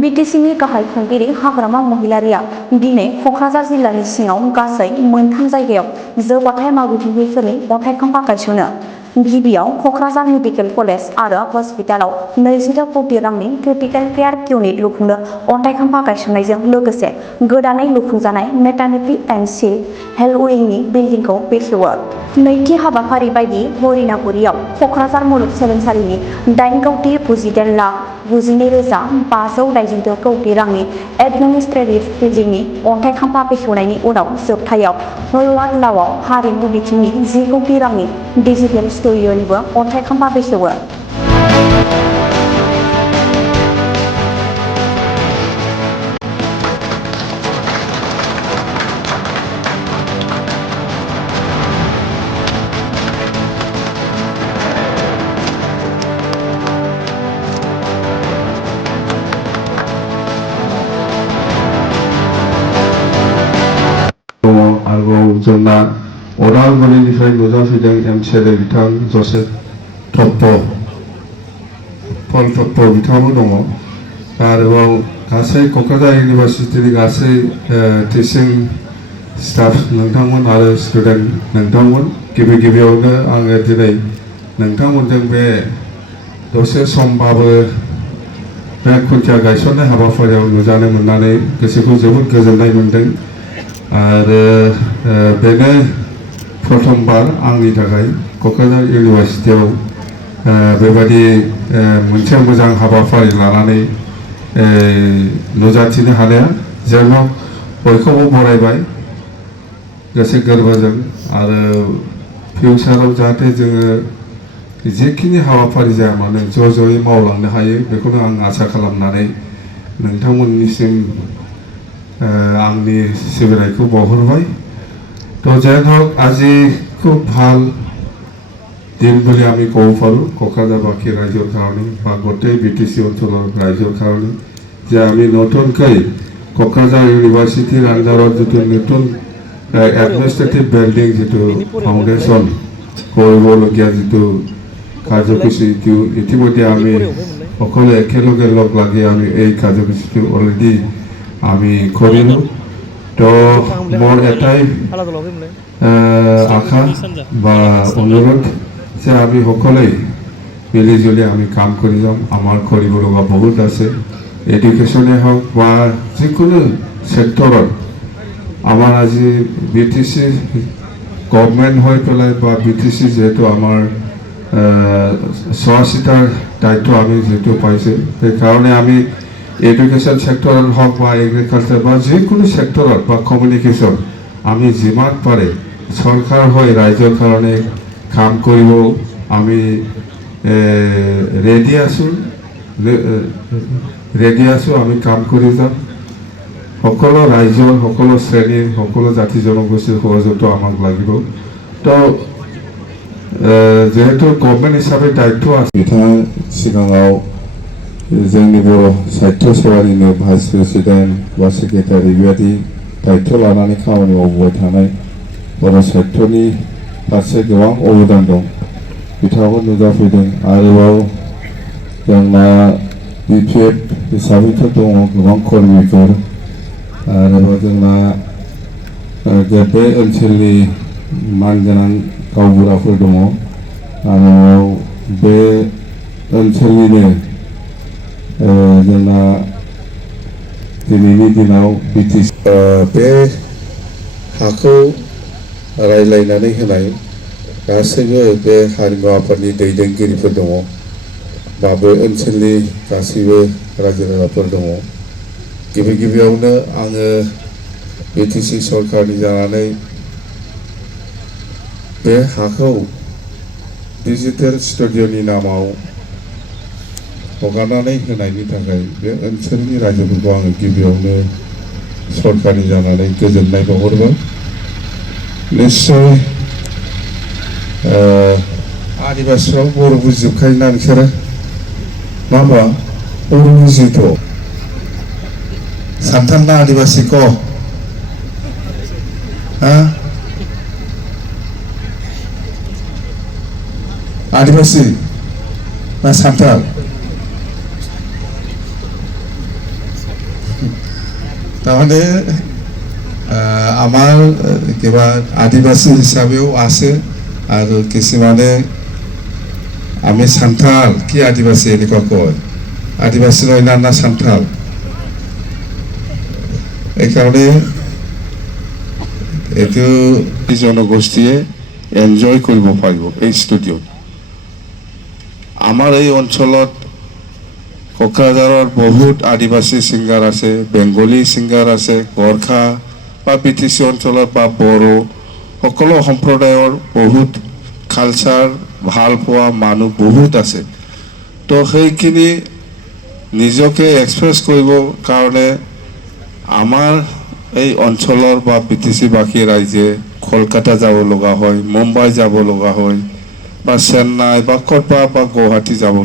बिटिसिनि गाहाय खुंगिरि हाग्रामा महिलारिया दिनै क'क्राझार जिल्लानि सिङाव गासै मोनथाम जायगायाव जौगाथाय मावगिरिफोरनि अन्थाइ खाम्फा गायसनो। गिबियाव क'क्राझार मेडिकेल कलेज आरो हस्पिटालाव 20 कौटि रांनि क्रिटिकेल केयार इउनिट लुफुंनो अन्थाइ खाम्फा गायसननायजों लोगोसे गोदानै लुफुंजानाय मेटारनिटि एन्ड चिल्ड हेल्थ विंनि बिल्डिंखौ बेखेवो। नैथि हाबाफारि बायदियै हरिनापुरियाव क'क्राझार मुलुगसोलोंसालिनि 8 कौटि 92,92,582 कौटि रांनि एडमिनिस्ट्रेटिभ बिल्डिंनि अन्थाइ खाम्फा बेखेवनायनि उनाव जोबथायाव लावआव हारिमु बिथिंनि 10 कौटि रांनि डिजिटेल स्टुडिय'निबो अन्थाइ खाम्फा बेखेवो। आरोबाव जोंना अदालगुरिनिफ्राय नुजाफैदों एमसिएलए बिथां जसेफ पल थप्प बिथाङाबो दङ। आरोबाव गासै क'क्राझार इउनिभारसिटिनि गासै टिचिं स्टाफ नोंथांमोन आरो स्टुडेन्ट नोंथांमोन, गिबियावनो आङो दिनै नोंथांमोनजों बे दसे समबाबो बे खुन्थिया गायसननाय हाबाफारियाव नुजानो मोननानै गोसोखौ जोबोद गोजोननाय मोनदों। आरो बेनो प्रथमबार आंनि थाखाय क'क्राझार इउनिभारसिटियाव बेबायदि मोनसे मोजां हाबाफारि लानानै नुजाथिनो हानाया। जेराव बयखौबो बरायबाय गोसो गोरबोजों, आरो फिउचाराव जाहाथे जोङो जेखिनि हाबाफारि जाया मानो ज'यै मावलांनो हायो, बेखौनो आं आसा खालामनानै नोंथांमोननिसिम आंनि सिबिनायखौ बावहरबाय। তো যাই হোক, আজি খুব ভাল দিন বুলি আমি ক'ব পাৰোঁ কক্ৰাঝাৰবাসী ৰাইজৰ কাৰণে বা গোটেই বিটিচি অঞ্চলৰ ৰাইজৰ কাৰণে, যে আমি নতুনকৈ কক্ৰাঝাৰ ইউনিভাৰ্চিটিৰ আণ্ডাৰত যিটো নতুন এডমিনিষ্ট্ৰেটিভ বিল্ডিং যিটো ফাউণ্ডেশ্যন কৰিবলগীয়া যিটো কাৰ্যসূচী, ইতিমধ্যে আমি সকলোৱে একেলগে লগ লাগি আমি এই কাৰ্যসূচীটো অলৰেডি আমি কৰিলোঁ। তো মোৰ এটাই আশা বা অনুৰোধ যে আমি সকলোৱে মিলিজুলি আমি কাম কৰি যাম। আমাৰ কৰিব লগা বহুত আছে, এডুকেশ্যনে হওক বা যিকোনো ছেক্টৰত। আমাৰ আজি বিটিচি গভৰ্ণমেণ্ট হৈ পেলাই বা বিটিচি যিহেতু আমাৰ চোৱা চিতাৰ দায়িত্ব আমি যিহেতু পাইছোঁ, সেইকাৰণে আমি এডুকেশ্যন ছেক্টৰত হওক বা এগ্ৰিকালচাৰ বা যিকোনো ছেক্টৰত বা কমিউনিকেশ্যন আমি যিমান পাৰে চৰকাৰ হৈ ৰাইজৰ কাৰণে কাম কৰিব আমি ৰেডি আছোঁ, আমি কাম কৰি যাম। সকলো ৰাইজৰ, সকলো শ্ৰেণীৰ, সকলো জাতি জনগোষ্ঠীৰ সহযোগিতা আমাক লাগিব। তো जिहेतु गभर्नमेंट हिसाबै दायित्व আছে। बिथाङा सिगाङाव जोंनि बर' साहित्य सभानिनो भाइस प्रेसिडेन्ट बा सेक्रेटारि बेबायदि दायित्व लानानै खामानि मावबोबाय थानाय बर' साहित्यनि फारसे गोबां अबदान दं, बिथाङाबो नुजाफैदों। आरोबाव जोंना बिपिएफ हिसाबैथ' दङ गोबां कर्मिफोर। आरोबाव जोंना बे ओनसोलनि मानगोनां गावबुराफोर दङ। आरोबाव बे ओनसोलनिनो जोंना दिनैनि दिनाव बिटिसि बे हाखौ रायलायनानै होनाय गासैबो बे हारिमु आफादनि दैदेनगिरिफोर दङ बा बे ओनसोलनि गासैबो रायजो राजाफोर दङ। गिबियावनो आङो बिटिसि सरकारनि जानानै बे हाखौ डिजिटेल स्टुडिय'नि नामाव हगारनानै होनायनि थाखाय बे ओनसोलनि रायजोफोरखौ आङो गिबियावनो सरकारनि जानानै गोजोननाय बावहरबाय। निस्सय आदिबासिफ्राव बर' बुजिजोबखायोना नोंसोरो, मा होनबा बर' बुजियोथ'? सानथाल ना आदिबासि क आदिबासी ना सानथाल? তাৰমানে আমাৰ কিবা আদিবাসী হিচাপেও আছে আৰু কিছুমানে আমি সান্থাল কি আদিবাসী এনেকুৱা কয় আদিবাসী অন্যান্য সান্থাল এইকাৰণে এইটো জনগোষ্ঠীয়ে এনজয় কৰিব পাৰিব এই ষ্টুডিঅ'ত আমাৰ এই অঞ্চলত কোকৰাঝাৰৰ বহুত আদিবাসী ছিংগাৰ আছে বেংগলী ছিংগাৰ আছে গোৰ্খা বা BTC অঞ্চলত বা বড়ো সকলো সম্প্ৰদায়ৰ বহুত কালচাৰ ভাল পোৱা মানুহ বহুত আছে তো সেইখিনি নিজকে এক্সপ্ৰেছ কৰিবৰ কাৰণে আমাৰ এই অঞ্চলৰ বা BTC বাসী ৰাইজে কলকাতা যাব লগা হয় মুম্বাই যাব লগা হয় বা চেন্নাই বা ক'ৰবাত বা গুৱাহাটী যাব